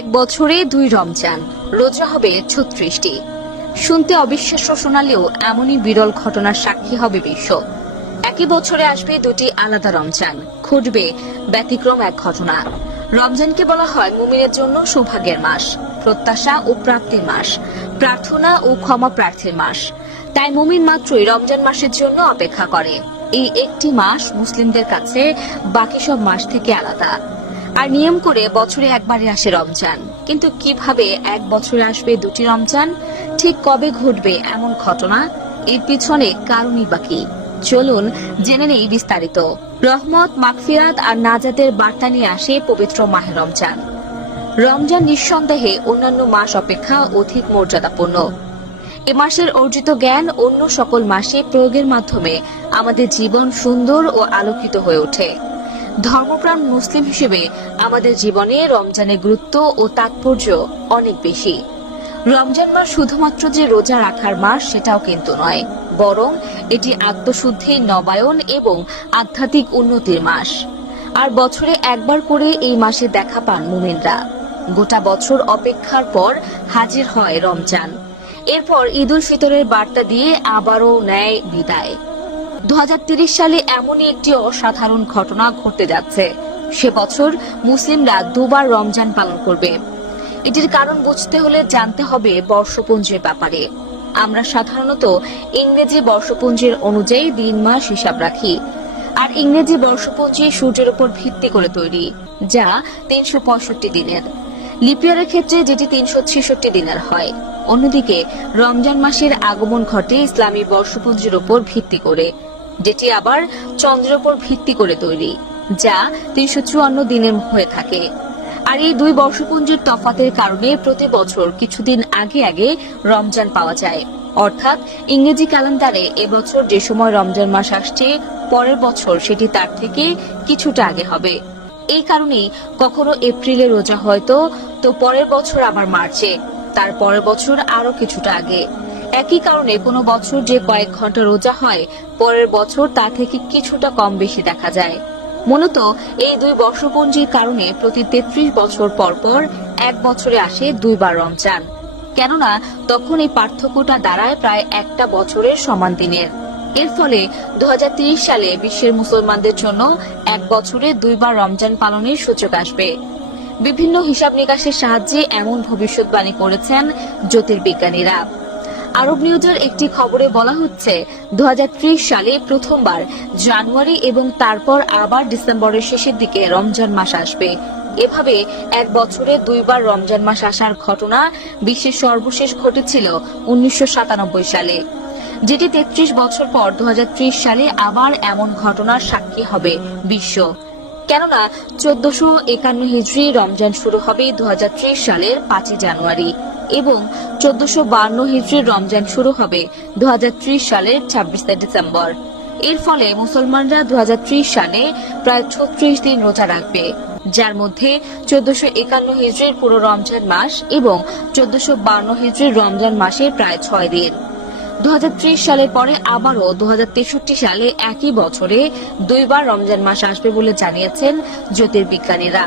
এক বছরে 2 রমজান, রোজা হবে 36টি। শুনতে অবিশ্বাস্য শোনালেও এমনই বিরল ঘটনার সাক্ষী হবে বিশ্ব। একই বছরে আসবে 2টি আলাদা রমজান, ঘটবে ব্যতিক্রম এক ঘটনা। রমজানকে বলা হয় মুমিনের জন্য সৌভাগ্যের মাস, প্রত্যাশা ও প্রাপ্তির মাস, প্রার্থনা ও ক্ষমা প্রার্থীর মাস। তাই মুমিন মাত্রই রমজান মাসের জন্য অপেক্ষা করে। এই একটি মাস মুসলিমদের কাছে বাকি সব মাস থেকে আলাদা। আর নিয়ম করে বছরে একবারই আসে রমজান। কিন্তু কিভাবে এক বছরে আসবে 2টি রমজান? ঠিক কবে ঘটবে এমন ঘটনা? এর পিছনে কারণই বাকি। চলুন জেনে নেই বিস্তারিত। রহমত, মাগফিরাত আর নাজাতের বার্তা নিয়ে আসে পবিত্র মাহে রমজান। রমজান নিঃসন্দেহে অন্যান্য মাস অপেক্ষা অধিক মর্যাদাপূর্ণ। এ মাসের অর্জিত জ্ঞান অন্য সকল মাসে প্রয়োগের মাধ্যমে আমাদের জীবন সুন্দর ও আলোকিত হয়ে ওঠে। ধর্মপ্রাণ মুসলিম হিসেবে আমাদের জীবনে রমজানের গুরুত্ব ও তাৎপর্য অনেক বেশি। রমজান মাস শুধুমাত্র যে রোজা রাখার মাস সেটাও কিন্তু নয়, বরং এটি আত্মশুদ্ধির, নবায়ন এবং আধ্যাত্মিক উন্নতির মাস। আর বছরে একবার করে এই মাসে দেখা পান মুমিনরা। গোটা বছর অপেক্ষার পর হাজির হয় রমজান। এরপর ঈদ উল ফিতরের বার্তা দিয়ে আবারও নেয় বিদায়। 2030 সালে এমনই একটি অসাধারণ ঘটনা ঘটতে যাচ্ছে। সে বছর মুসলিমরা 2 বার রমজান পালন করবে। এটির কারণ বুঝতে হলে জানতে হবে বর্ষপঞ্জির ব্যাপারে। আমরা সাধারণত ইংরেজি বর্ষপঞ্জির অনুযায়ী দিন মাস হিসাব রাখি, আর ইংরেজি বর্ষপঞ্জি সূর্যের উপর ভিত্তি করে তৈরি, যা 365 দিনের। লিপিয়ারের ক্ষেত্রে যেটি 366 দিনের হয়। অন্যদিকে রমজান মাসের আগমন ঘটে ইসলামী বর্ষপঞ্জির উপর ভিত্তি করে, যেটি আবার চন্দ্রের উপর ভিত্তি করে তৈরি, যা 354 দিনের হয়ে থাকে। আর এই 2 বর্ষপঞ্জির তফাতের কারণে প্রতি বছর কিছুদিন আগে আগে রমজান পাওয়া যায়। অর্থাৎ ইংরেজি ক্যালেন্ডারে এবছর যে সময় রমজান মাস আসছে, পরের বছর সেটি তার থেকে কিছুটা আগে হবে। এই কারণেই কখনো এপ্রিলে রোজা হয়তো, তো পরের বছর আবার মার্চে, তার পরের বছর আরো কিছুটা আগে। একই কারণে কোনো বছর যে কয়েক ঘন্টা রোজা হয়, পরের বছর তা থেকে কিছুটা কম বেশি দেখা যায়। মূলত এই 2 বর্ষপঞ্জির কারণে প্রতি 33 বছর পর পর এক বছরে আসে 2 বার রমজান। কেননা তখন এই পার্থক্যটা দাঁড়ায় প্রায় একটা বছরের সমান দিনের। এর ফলে 2030 সালে বিশ্বের মুসলমানদের জন্য এক বছরে 2 বার রমজান পালনের সুযোগ আসবে। বিভিন্ন হিসাব নিকাশের সাহায্যে এমন ভবিষ্যৎবাণী করেছেন জ্যোতির্বিজ্ঞানীরা। আরব নিউজের একটি খবরে বলা হচ্ছে 2030 সালে প্রথমবার জানুয়ারি এবং তারপর আবার ডিসেম্বরের শেষের দিকে রমজান মাস আসবে। এভাবে এক বছরে 2 বার রমজান মাস আসার ঘটনা বিশ্বের সর্বশেষ ঘটেছিল 1997 সালে, যেটি 33 বছর পর 2030 সালে আবার এমন ঘটনার সাক্ষী হবে বিশ্ব। কেননা 1451 হিজরি রমজান শুরু হবে 2030 সালের 5 জানুয়ারি এবং 1452 হিজরির রমজান শুরু হবে 2030 সালের 26 ডিসেম্বর। এর ফলে মুসলমানরা 2030 সালে প্রায় 36 দিন রোজা রাখবে, যার মধ্যে 1451 হিজরির পুরো রমজান মাস এবং 1452 হিজরির রমজান মাসের প্রায় 6 দিন। 2030 সালের পরে আবারও 2063 সালে একই বছরে 2 বার রমজান মাস আসবে বলে জানিয়েছেন জ্যোতির্বিজ্ঞানীরা।